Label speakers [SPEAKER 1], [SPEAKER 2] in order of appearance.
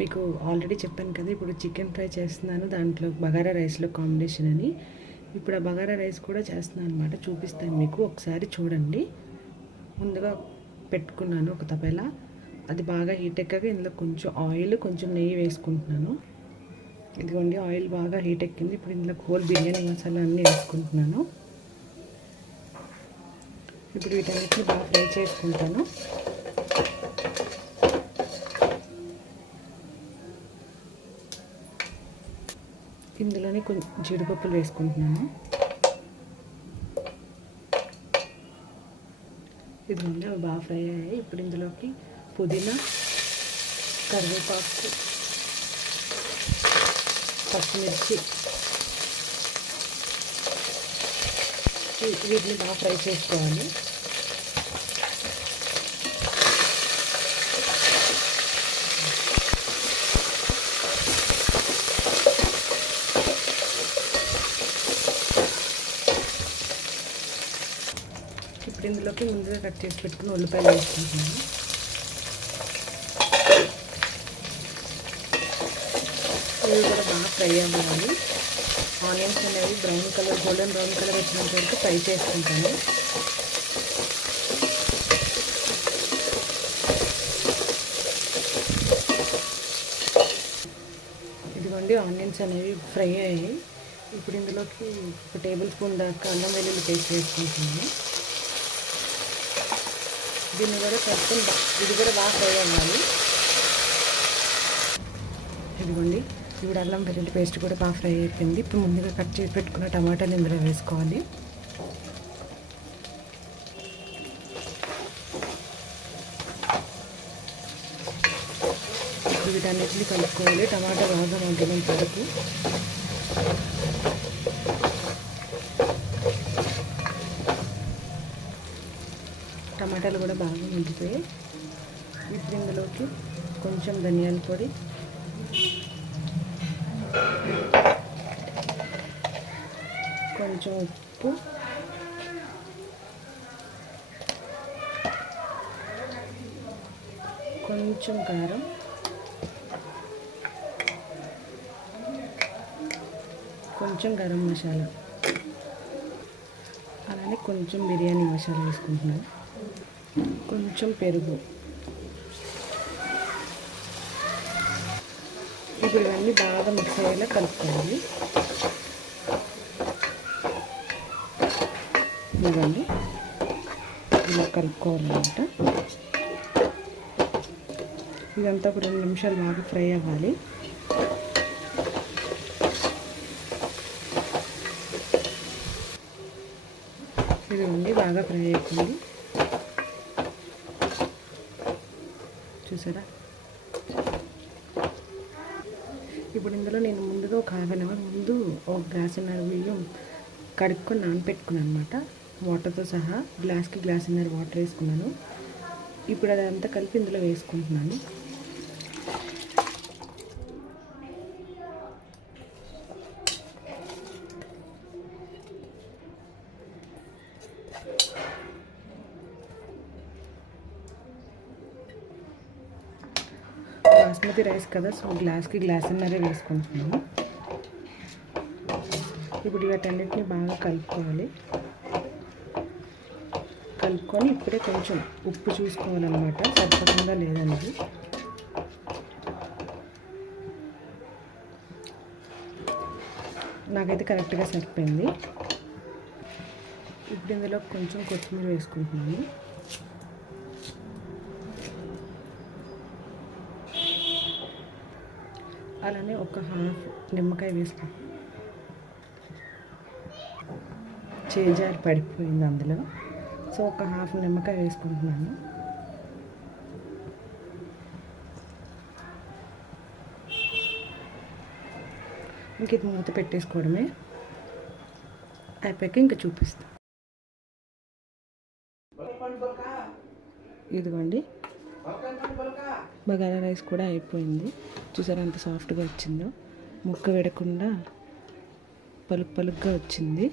[SPEAKER 1] మీకు ఆల్రెడీ చెప్పాను కదా ఇప్పుడు చికెన్ ఫ్రై చేస్తున్నాను దాంట్లో బగారా రైస్లో కాంబినేషన్ అని. ఇప్పుడు ఆ బగారా రైస్ కూడా చేస్తున్నాను అనమాట చూపిస్తాను మీకు ఒకసారి చూడండి. ముందుగా పెట్టుకున్నాను ఒక తపేలా అది బాగా హీట్ ఎక్కగా ఇందులో కొంచెం ఆయిల్ కొంచెం నెయ్యి వేసుకుంటున్నాను. ఇదిగోండి ఆయిల్ బాగా హీట్ ఎక్కింది ఇప్పుడు ఇందులో హోల్ బిర్యానీ మసాలా అన్నీ వేసుకుంటున్నాను. ఇప్పుడు వీటన్నిటిని బాగా ఫ్రై చేసుకుంటాను. ఇందులోనే కొంచెం జీడిపప్పులు వేసుకుంటున్నాను. ఇదిగోండి అవి బాగా ఫ్రై అయ్యాయి. ఇప్పుడు ఇందులోకి పుదీనా కరివేపాకు పచ్చిమిర్చి వీటిని బాగా ఫ్రై చేసుకోవాలి. ఇప్పుడు ఇందులోకి ముందుగా కట్ చేసి పెట్టుకుని ఉల్లిపాయలు వేసుకుంటున్నాను. ఇవి కూడా బాగా ఫ్రై అవ్వాలి. ఆనియన్స్ అనేవి brown colour golden brown colour వచ్చినంత వరకు ఫ్రై చేసుకుంటాను. ఇదిగోండి ఆనియన్స్ అనేవి ఫ్రై అయ్యాయి. ఇప్పుడు ఇందులోకి ఒక టేబుల్ స్పూన్ దాకా అల్లం వెల్లుల్లి పేస్ట్ వేసుకుంటున్నాను. దీన్ని కూడా కలుపుకొని ఇది కూడా బాగా ఫ్రై అవ్వాలి. ఇదిగోండి ఇప్పుడు అల్లం వెల్లుల్లి పేస్ట్ కూడా బాగా ఫ్రై అయిపోయింది. ఇప్పుడు ముందుగా కట్ చేసి పెట్టుకున్న టమాటాలు ఇందులో వేసుకోవాలి. వీటన్నిటిని కలుపుకోవాలి. టమాటా బాగా మగ్గినంత వరకు. టమాటాలు కూడా బాగా మగ్గిపోయాయి ఇప్పుడు ఇందులోకి కొంచెం ధనియాల పొడి. కొంచెం ఉప్పు. కొంచెం కారం. కొంచెం గరం మసాలా. అలానే కొంచెం బిర్యానీ మసాలా వేసుకుంటున్నాను. కొంచెం పెరుగు. ఇప్పుడు ఇవన్నీ బాగా మిక్స్ అయ్యేలా కలుపుకోవాలి ఇవన్నీ ఇలా కలుపుకోవాలన్నమాట. ఇదంతా ఒక రెండు నిమిషాలు బాగా ఫ్రై అవ్వాలి. ఇది ఉండి బాగా ఫ్రై అవుతుంది చూసారా? ఇప్పుడు ఇందులో నేను ముందుగా ఒక హాఫ్ అన్ అవర్ ముందు ఒక గ్లాస్ గ్లాసున్నర బియ్యం కడుక్కొని నానపెట్టుకున్నాను అనమాట వాటర్తో సహా గ్లాస్కి గ్లాస్ గ్లాసున్నర వాటర్ వేసుకున్నాను. ఇప్పుడు అదంతా కలిపి ఇందులో వేసుకుంటున్నాను. బాస్మతి రైస్ కదా సో గ్లాస్కి గ్లాస్ అన్నరే వేసుకుంటున్నాను. ఇప్పుడు వాటన్నిటిని బాగా కలుపుకోవాలి. కలుపుకొని ఇప్పుడే కొంచెం ఉప్పు చూసుకోవాలన్నమాట సరిపడిందా లేదన్నది నాకైతే కరెక్ట్గా సరిపోయింది. ఇప్పుడు ఇందులో కొంచెం కొత్తిమీర వేసుకుంటున్నాను. అలానే ఒక హాఫ్ నిమ్మకాయ వేసుకో. చేజారి పడిపోయింది అందులో. సో ఒక హాఫ్ నిమ్మకాయ వేసుకుంటున్నాను. ఇంక ఇది మూత పెట్టేసుకోవడమే. అయిపోయాక ఇంకా చూపిస్తాను ఇదిగోండి. బగారా రైస్ కూడా అయిపోయింది. చూసారా అంత సాఫ్ట్గా వచ్చిందో? ముక్క విడకుండా పలుకు పలుగ్గా వచ్చింది.